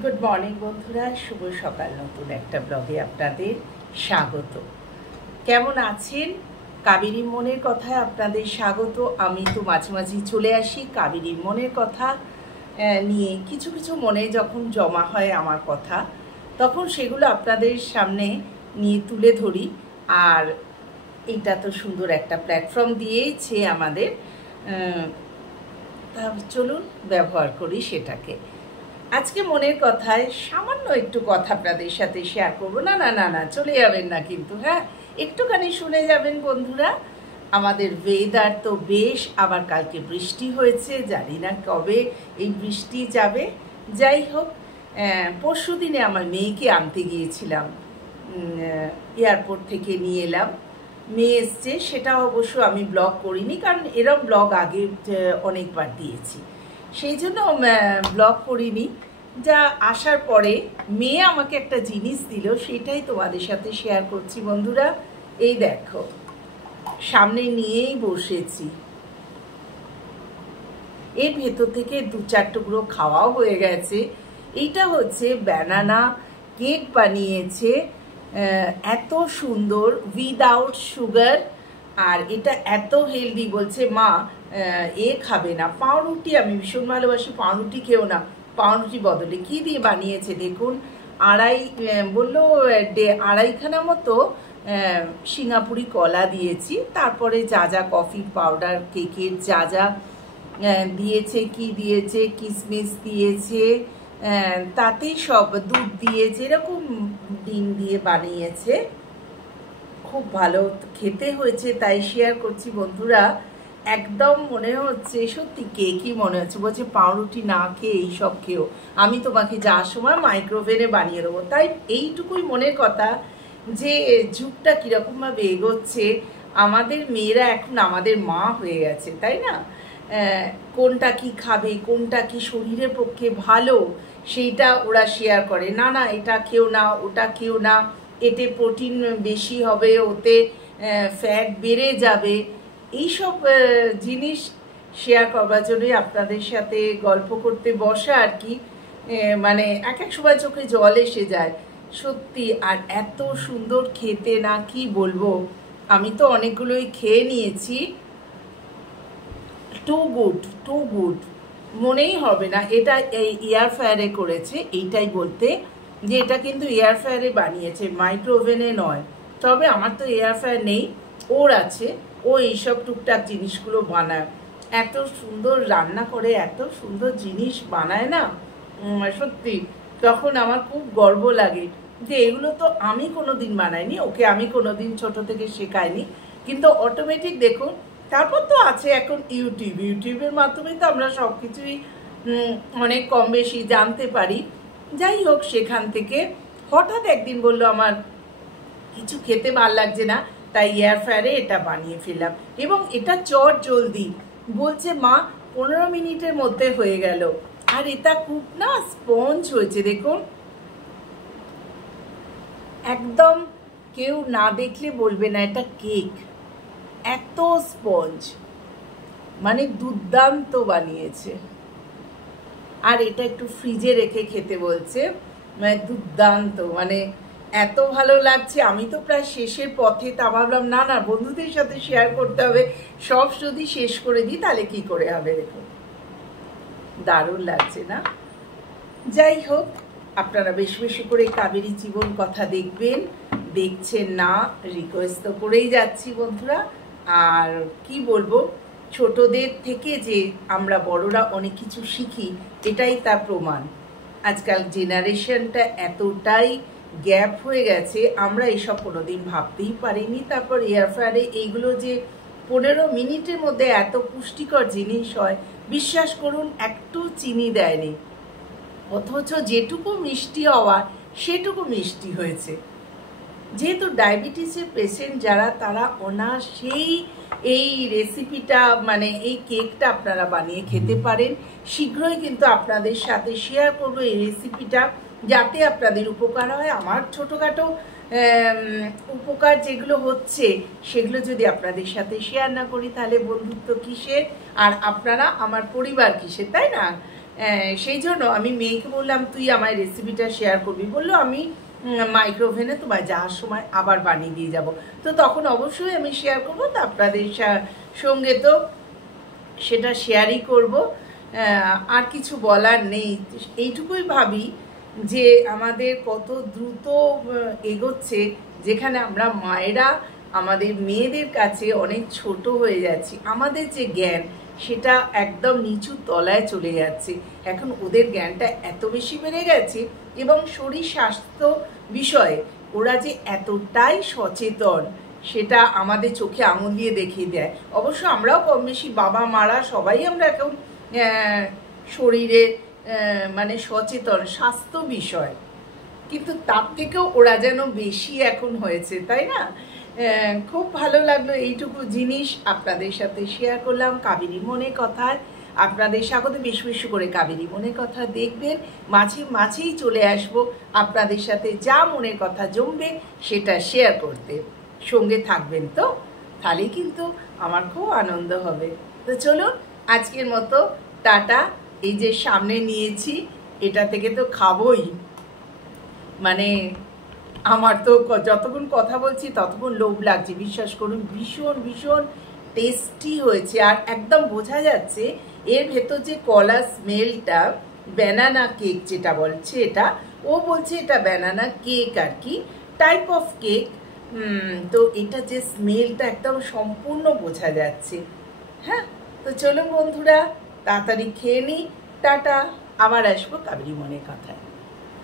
Good morning বন্ধুরা, শুভ সকাল। নতুন একটা ব্লগে আপনাদের স্বাগত। কেমন আছেন? কাবেরী মনের কথায় আপনাদের স্বাগত। আমি তো মাঝে মাঝেই চলে আসি কাবেরী মনের কথা নিয়ে। কিছু কিছু মনে যখন জমা হয় আমার কথা, তখন সেগুলো আপনাদের সামনে নিয়ে তুলে ধরি। আর এটা তো সুন্দর একটা প্ল্যাটফর্ম দিয়েছে আমাদের, তা চলুন ব্যবহার করি সেটাকে। আজকে মনের কথায় সামান্য একটু কথা আপনাদের সাথে শেয়ার করবো। না না না না চলে যাবেন না কিন্তু, হ্যাঁ, একটুখানি শুনে যাবেন বন্ধুরা। আমাদের ওয়েদার তো বেশ, আবার কালকে বৃষ্টি হয়েছে, জানি না কবে এই বৃষ্টি যাবে। যাই হোক, পরশু দিনে আমার মেয়েকে আনতে গিয়েছিলাম, এয়ারপোর্ট থেকে নিয়ে এলাম। মেয়ে এসছে, সেটা অবশ্য আমি ব্লগ করিনি, কারণ এরম ব্লগ আগে অনেকবার দিয়েছি, সেই জন্য ব্লগ করিনি। যা আসার পরে মেয়ে আমাকে একটা জিনিস দিল, সেটাই তোমাদের সাথে শেয়ার করছি বন্ধুরা। এই দেখো, সামনে নিয়েই বসেছি। এর ভেতর থেকে 2-4 টুকরো খাওয়াও হয়ে গেছে। এইটা হচ্ছে ব্যানানা কেক বানিয়েছে, এত সুন্দর, উইদাউট সুগার। আর এটা এত হেলদি, বলছে মা খাবে না পাউরুটি, আমি ভীষণ ভালোবাসি পাউরুটি, খেও না। পাউরুটি বদলে কি দিয়ে বানিয়েছে দেখুন। বললো 2.5খানা মতো সিঙ্গাপুরি কলা দিয়েছি, তারপরে যা যা কফি পাউডার, কেকের যা যা দিয়েছে, কি দিয়েছে, কিশমিশ দিয়েছে, তাতেই সব দুধ দিয়েছে, এরকম ডিম দিয়ে বানিয়েছে। খুব ভালো খেতে হয়েছে, তাই শেয়ার করছি বন্ধুরা। একদম মনে হচ্ছে সত্যি কেকই মনে হচ্ছে। বলছে পাউরুটি না খেয়ে এইসব খেয়েও, আমি তোমাকে যাওয়ার সময় মাইক্রোওভেনে বানিয়ে দেবো। তাই এইটুকুই মনের কথা, যে যুগটা কীরকমভাবে এগোচ্ছে। আমাদের মেয়েরা এখন আমাদের মা হয়ে গেছে, তাই না? কোনটা কি খাবে, কোনটা কি শরীরের পক্ষে ভালো, সেইটা ওরা শেয়ার করে। না না এটা খেও না, ওটা খেও না, এতে প্রোটিন বেশি হবে, ওতে ফ্যাট বেড়ে যাবে। এইসব জিনিস শেয়ার করবার জন্যই আপনাদের সাথে গল্প করতে বসা আর কি। মানে এক এক সময় চোখে জল এসে যায় সত্যি। আর এত সুন্দর খেতে, না কি বলবো। আমি তো অনেকগুলোই খেয়ে নিয়েছি। টু গুড মনেই হবে না এটা এই এয়ার ফ্রায়ারে করেছে, এইটাই বলতে, যে এটা কিন্তু এয়ার ফ্রায়ারে বানিয়েছে, মাইক্রো ওভেনে নয়। তবে আমার তো এয়ার ফ্রায়ার নেই, ওর আছে। ও এইসব টুকটাক জিনিসগুলো বানায়, এত সুন্দর রান্না করে, এত সুন্দর জিনিস বানায় না, সত্যি। তখন আমার খুব গর্ব লাগে যে এগুলো তো আমি কোনোদিন বানাইনি, ওকে আমি কোনোদিন ছোট থেকে শেখাইনি, কিন্তু অটোমেটিক দেখুন। তারপর তো আছে এখন ইউটিউবের মাধ্যমে তো আমরা সব কিছুই অনেক কম বেশি জানতে পারি। যাই হোক, সেখান থেকে হঠাৎ একদিন বললো আমার কিছু খেতে ভাল লাগছে না, তাই এয়ার ফ্রায়ারে এটা বানিয়ে ফেললাম। এবং এটা চট জলদি, বলছে মা 15 মিনিটের মধ্যে হয়ে গেল। আর এটা খুব না স্পঞ্জ হয়েছে দেখুন, একদম কেউ না দেখলে বলবে না এটা কেক। এত স্পঞ্জ, মানে দুর্দান্ত বানিয়েছে। আর এটা একটু ফ্রিজে রেখে খেতে বলছে, মানে দুর্দান্ত, মানে এত ভালো লাগছে। আমি তো প্রায় শেষের পথে, তা ভাবলাম না না বন্ধুদের সাথে শেয়ার করতে হবে, সব যদি শেষ করে দিই তাহলে কি করে হবে। দেখুন দারুণ লাগছে না? যাই হোক, আপনারা বেশি বেশি করে কাবেরী জীবন কথা দেখবেন, দেখছেন না, রিকোয়েস্ট তো করেই যাচ্ছি বন্ধুরা। আর কি বলবো, ছোটদের থেকে যে আমরা বড়রা অনেক কিছু শিখি, এটাই তার প্রমাণ। আজকাল জেনারেশনটা এতটাই গ্যাপ হয়ে গেছে, আমরা এসব কোনোদিন ভাবতেই পারিনি। তারপর এয়ার ফ্রায়ারে এইগুলো যে 15 মিনিটের মধ্যে এত পুষ্টিকর জিনিস হয়, বিশ্বাস করুন একটু চিনি দেয়নি, অথচ যেটুকু মিষ্টি হওয়ার সেটুকু মিষ্টি হয়েছে। যেহেতু ডায়াবেটিসের পেশেন্ট যারা, তারা অনায়াসেই এই রেসিপিটা, মানে এই কেকটা আপনারা বানিয়ে খেতে পারেন। শীঘ্রই কিন্তু আপনাদের সাথে শেয়ার করবো এই রেসিপিটা, যাতে আপনাদের উপকার হয়। আমার ছোটোখাটো উপকার যেগুলো হচ্ছে, সেগুলো যদি আপনাদের সাথে শেয়ার না করি, তাহলে বন্ধুত্ব কিসের, আর আপনারা আমার পরিবার কিসের, তাই না? সেই জন্য আমি মেয়েকে বললাম তুই আমার রেসিপিটা শেয়ার করবি, বললো আমি মাইক্রোওভেনে তোমার যাওয়ার সময় আবার বানিয়ে দিয়ে যাব। তো তখন অবশ্যই আমি শেয়ার করবো, তো আপনাদের সঙ্গে তো সেটা শেয়ারই করব। আর কিছু বলার নেই, এইটুকুই ভাবি যে আমাদের কত দ্রুত এগোচ্ছে, যেখানে আমরা মায়েরা আমাদের মেয়েদের কাছে অনেক ছোট হয়ে যাচ্ছি, আমাদের যে জ্ঞান সেটা একদম নিচু তলায় চলে যাচ্ছে। এখন ওদের জ্ঞানটা এত বেশি বেড়ে গেছে এবং শরীর স্বাস্থ্য বিষয়ে ওরা যে এতটাই সচেতন সেটা আমাদের চোখে আঙুল দিয়ে দেখিয়ে দেয়। অবশ্য আমরাও কম বেশি বাবা মারা সবাই আমরা এখন শরীরে মানে সচেতন স্বাস্থ্য বিষয়, কিন্তু তার থেকেও ওরা যেন বেশি এখন হয়েছে, তাই না? খুব ভালো লাগলো এইটুকু জিনিস আপনাদের সাথে শেয়ার করলাম কাবেরী মনের কথায়। আপনাদের স্বাগত, বেশি বেশি করে কাবেরী মনের কথা দেখবেন, মাঝে মাঝেই চলে আসব আপনাদের সাথে যা মনের কথা জমবে সেটা শেয়ার করতে। সঙ্গে থাকবেন তো, তাহলে কিন্তু আমার খুব আনন্দ হবে। তো চলুন আজকের মতো টাটা। এই যে সামনে নিয়েছি এটা থেকে তো খাবই, মানে আমার তো যতক্ষণ কথা বলছি ততক্ষণ লোভ লাগছে, বিশ্বাস করুন। ভীষণ ভীষণ টেস্টি হয়েছে, আর একদম বোঝা যাচ্ছে এর ভেতর যে কলা স্মেলটা, ব্যানানা কেক যেটা বলছে, এটা ও বলছে এটা ব্যানানা কেক আর কি, টাইপ অফ কেক। তো এটা যে স্মেলটা একদম সম্পূর্ণ বোঝা যাচ্ছে। হ্যাঁ, তো চলুন বন্ধুরা তাড়াতাড়ি খেয়ে নিই, টাটা। আবার আসবো কাবেরী মনের কথায়।